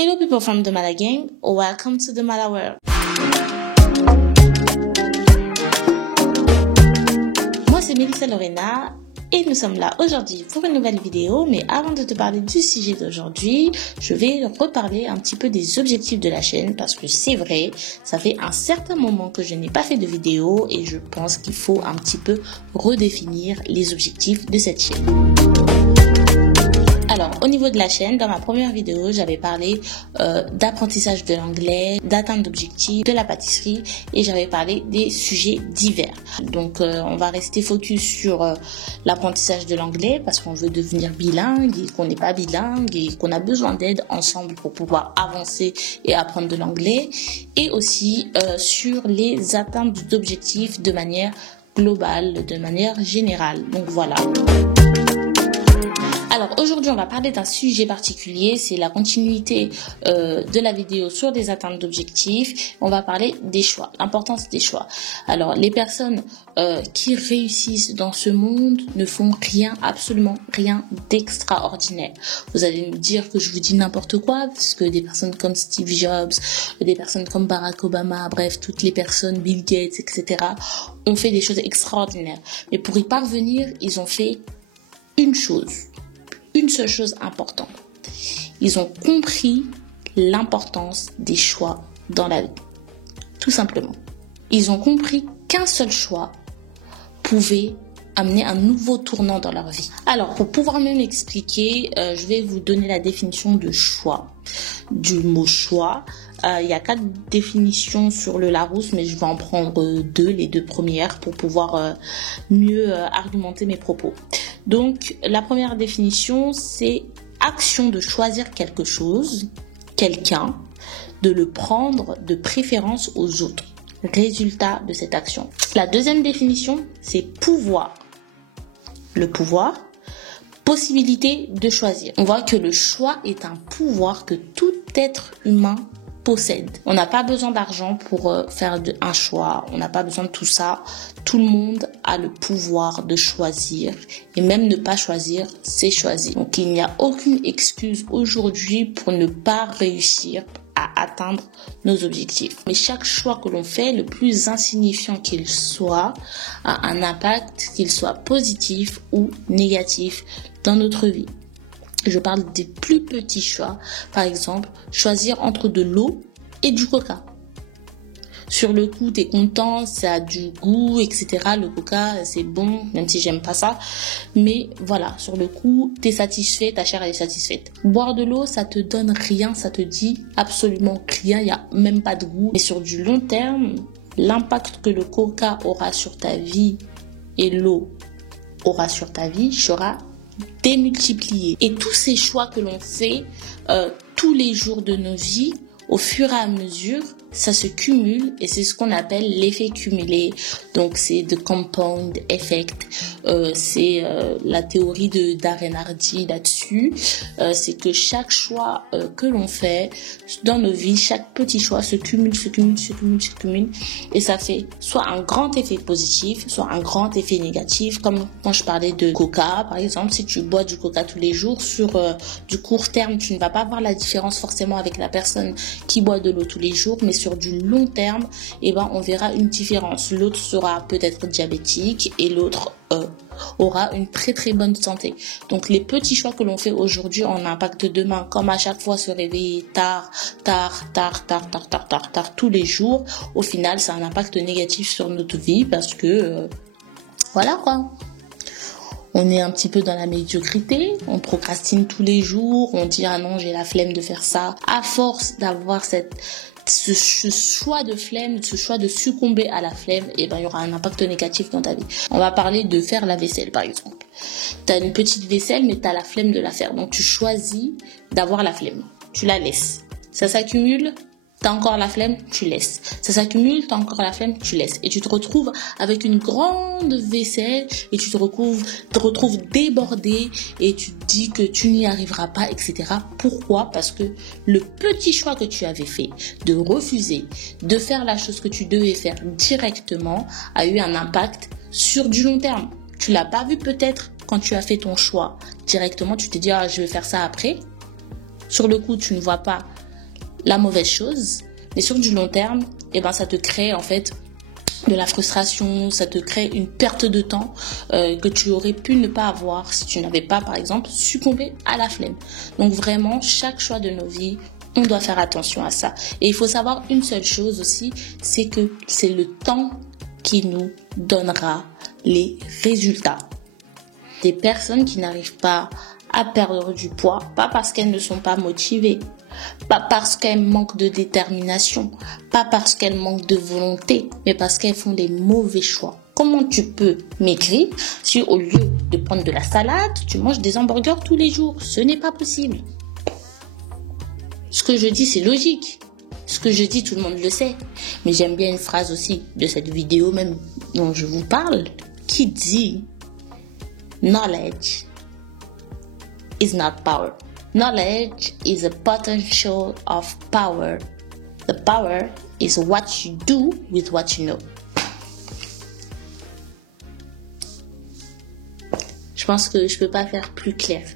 Hello people from the Mala Gang, welcome to the Mala World. Moi c'est Melissa Lorena et nous sommes là aujourd'hui pour une nouvelle vidéo, mais avant de te parler du sujet d'aujourd'hui, je vais reparler un petit peu des objectifs de la chaîne parce que c'est vrai, ça fait un certain moment que je n'ai pas fait de vidéo et je pense qu'il faut un petit peu redéfinir les objectifs de cette chaîne. Alors, au niveau de la chaîne, dans ma première vidéo, j'avais parlé d'apprentissage de l'anglais, d'atteinte d'objectifs, de la pâtisserie et j'avais parlé des sujets divers. Donc, on va rester focus sur l'apprentissage de l'anglais parce qu'on veut devenir bilingue et qu'on n'est pas bilingue et qu'on a besoin d'aide ensemble pour pouvoir avancer et apprendre de l'anglais. Et aussi sur les atteintes d'objectifs de manière globale, de manière générale. Donc, voilà. Alors aujourd'hui on va parler d'un sujet particulier, c'est la continuité de la vidéo sur des atteintes d'objectifs. On va parler des choix, l'importance des choix. Alors les personnes qui réussissent dans ce monde ne font rien, absolument rien d'extraordinaire. Vous allez me dire que je vous dis n'importe quoi, parce que des personnes comme Steve Jobs, des personnes comme Barack Obama, bref, toutes les personnes, Bill Gates, etc. ont fait des choses extraordinaires. Mais pour y parvenir, ils ont fait une seule chose importante. Ils ont compris l'importance des choix dans la vie. Tout simplement. Ils ont compris qu'un seul choix pouvait amener un nouveau tournant dans leur vie. Alors, pour pouvoir mieux m'expliquer, je vais vous donner la définition de choix. Du mot choix. Il y a 4 définitions sur le Larousse, mais je vais en prendre les deux premières pour pouvoir mieux argumenter mes propos. Donc, la première définition, c'est action de choisir quelque chose, quelqu'un, de le prendre de préférence aux autres. Résultat de cette action. La deuxième définition, c'est pouvoir. Le pouvoir, possibilité de choisir. On voit que le choix est un pouvoir que tout être humain possède. On n'a pas besoin d'argent pour faire un choix. On n'a pas besoin de tout ça. Tout le monde a le pouvoir de choisir. Et même ne pas choisir, c'est choisir. Donc il n'y a aucune excuse aujourd'hui pour ne pas réussir à atteindre nos objectifs. Mais chaque choix que l'on fait, le plus insignifiant qu'il soit, a un impact, qu'il soit positif ou négatif dans notre vie. Je parle des plus petits choix. Par exemple, choisir entre de l'eau et du coca. Sur le coup, t'es content, ça a du goût, etc. Le coca, c'est bon, même si j'aime pas ça. Mais voilà, sur le coup, t'es satisfait, ta chair elle est satisfaite. Boire de l'eau, ça te donne rien, ça te dit absolument rien, il n'y a même pas de goût. Et sur du long terme, l'impact que le coca aura sur ta vie et l'eau aura sur ta vie sera démultiplié. Et tous ces choix que l'on fait tous les jours de nos vies, au fur et à mesure, ça se cumule et c'est ce qu'on appelle l'effet cumulé. Donc c'est the compound effect. C'est la théorie de Darren Hardy là-dessus. C'est que chaque choix que l'on fait dans nos vies, chaque petit choix se cumule et ça fait soit un grand effet positif, soit un grand effet négatif. Comme quand je parlais de coca, par exemple, si tu bois du coca tous les jours, sur du court terme, tu ne vas pas voir la différence forcément avec la personne qui boit de l'eau tous les jours, mais sur du long terme, on verra une différence. L'autre sera peut-être diabétique et l'autre aura une très très bonne santé. Donc les petits choix que l'on fait aujourd'hui ont un impact demain, comme à chaque fois se réveiller tard tous les jours. Au final, ça a un impact négatif sur notre vie parce que voilà quoi. On est un petit peu dans la médiocrité, on procrastine tous les jours, on dit ah non j'ai la flemme de faire ça. À force d'avoir ce choix de flemme, ce choix de succomber à la flemme, il y aura un impact négatif dans ta vie. On va parler de faire la vaisselle par exemple. T'as une petite vaisselle mais t'as la flemme de la faire, donc tu choisis d'avoir la flemme. Tu la laisses. Ça s'accumule. T'as encore la flemme, tu laisses. Ça s'accumule, t'as encore la flemme, tu laisses. Et tu te retrouves avec une grande vaisselle et tu te retrouves débordé et tu te dis que tu n'y arriveras pas, etc. Pourquoi ? Parce que le petit choix que tu avais fait de refuser de faire la chose que tu devais faire directement a eu un impact sur du long terme. Tu l'as pas vu peut-être quand tu as fait ton choix directement, tu te dis ah je vais faire ça après. Sur le coup, tu ne vois pas la mauvaise chose, mais sur du long terme, ça te crée en fait de la frustration, ça te crée une perte de temps que tu aurais pu ne pas avoir si tu n'avais pas, par exemple, succombé à la flemme. Donc vraiment, chaque choix de nos vies, on doit faire attention à ça. Et il faut savoir une seule chose aussi, c'est que c'est le temps qui nous donnera les résultats. Des personnes qui n'arrivent pas à perdre du poids, pas parce qu'elles ne sont pas motivées, pas parce qu'elles manquent de détermination, pas parce qu'elles manquent de volonté, mais parce qu'elles font des mauvais choix. Comment tu peux maigrir si au lieu de prendre de la salade, tu manges des hamburgers tous les jours? Ce n'est pas possible. Ce que je dis, c'est logique. Ce que je dis, tout le monde le sait. Mais j'aime bien une phrase aussi de cette vidéo même dont je vous parle, qui dit « Knowledge is not power. Knowledge is a potential of power. The power is what you do with what you know. » Je pense que je peux pas faire plus clair.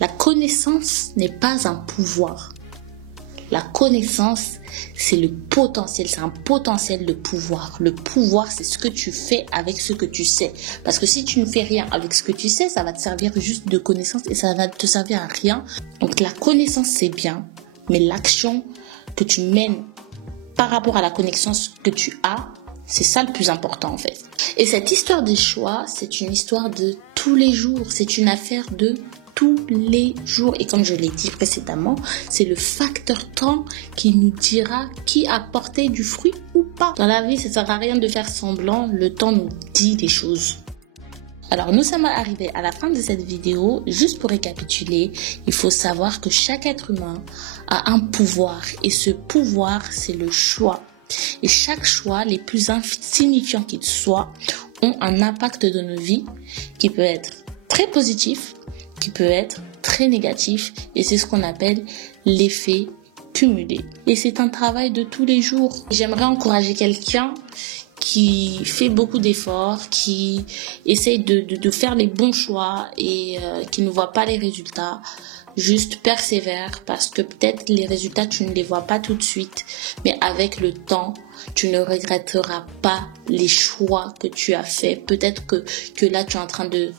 La connaissance n'est pas un pouvoir. La connaissance, c'est le potentiel, c'est un potentiel de pouvoir. Le pouvoir, c'est ce que tu fais avec ce que tu sais. Parce que si tu ne fais rien avec ce que tu sais, ça va te servir juste de connaissance et ça va te servir à rien. Donc la connaissance, c'est bien, mais l'action que tu mènes par rapport à la connaissance que tu as, c'est ça le plus important en fait. Et cette histoire des choix, c'est une histoire de tous les jours. C'est une affaire de tous les jours. Et comme je l'ai dit précédemment, c'est le facteur temps qui nous dira qui a porté du fruit ou pas. Dans la vie, ça ne sert à rien de faire semblant. Le temps nous dit des choses. Alors, nous sommes arrivés à la fin de cette vidéo. Juste pour récapituler, il faut savoir que chaque être humain a un pouvoir. Et ce pouvoir, c'est le choix. Et chaque choix, les plus insignifiants qu'ils soient, ont un impact dans nos vies qui peut être très positif, qui peut être très négatif, et c'est ce qu'on appelle l'effet cumulé. Et c'est un travail de tous les jours. J'aimerais encourager quelqu'un qui fait beaucoup d'efforts, qui essaye de faire les bons choix et qui ne voit pas les résultats. Juste persévère, parce que peut-être les résultats, tu ne les vois pas tout de suite, mais avec le temps, tu ne regretteras pas les choix que tu as faits. Peut-être que là, tu es en train de,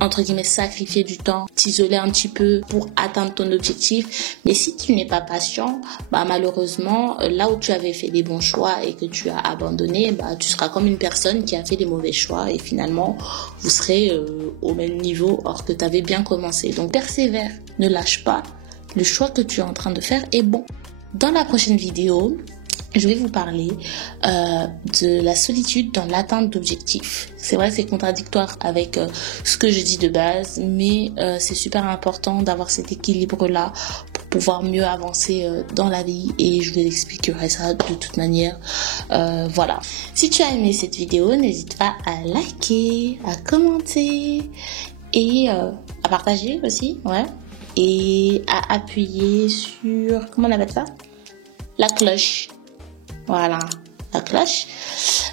entre guillemets, sacrifier du temps, t'isoler un petit peu pour atteindre ton objectif. Mais si tu n'es pas patient, malheureusement, là où tu avais fait des bons choix et que tu as abandonné, tu seras comme une personne qui a fait des mauvais choix et finalement, vous serez au même niveau alors que tu avais bien commencé. Donc, persévère, ne lâche pas. Le choix que tu es en train de faire est bon. Dans la prochaine vidéo, je vais vous parler de la solitude dans l'atteinte d'objectifs. C'est vrai que c'est contradictoire avec ce que je dis de base, mais c'est super important d'avoir cet équilibre-là pour pouvoir mieux avancer dans la vie, et je vous expliquerai ça de toute manière. Voilà. Si tu as aimé cette vidéo, n'hésite pas à liker, à commenter et à partager aussi, ouais, et à appuyer sur, comment on appelle ça ? La cloche. Voilà, la cloche,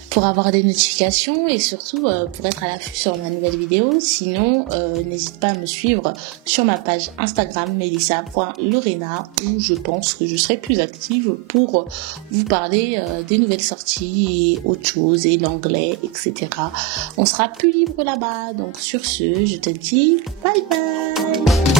pour avoir des notifications et surtout pour être à l'affût sur ma nouvelle vidéo. Sinon, n'hésite pas à me suivre sur ma page Instagram melissa.lorena, où je pense que je serai plus active pour vous parler des nouvelles sorties et autres choses, et l'anglais, etc. On sera plus libre là-bas. Donc sur ce, je te dis bye bye.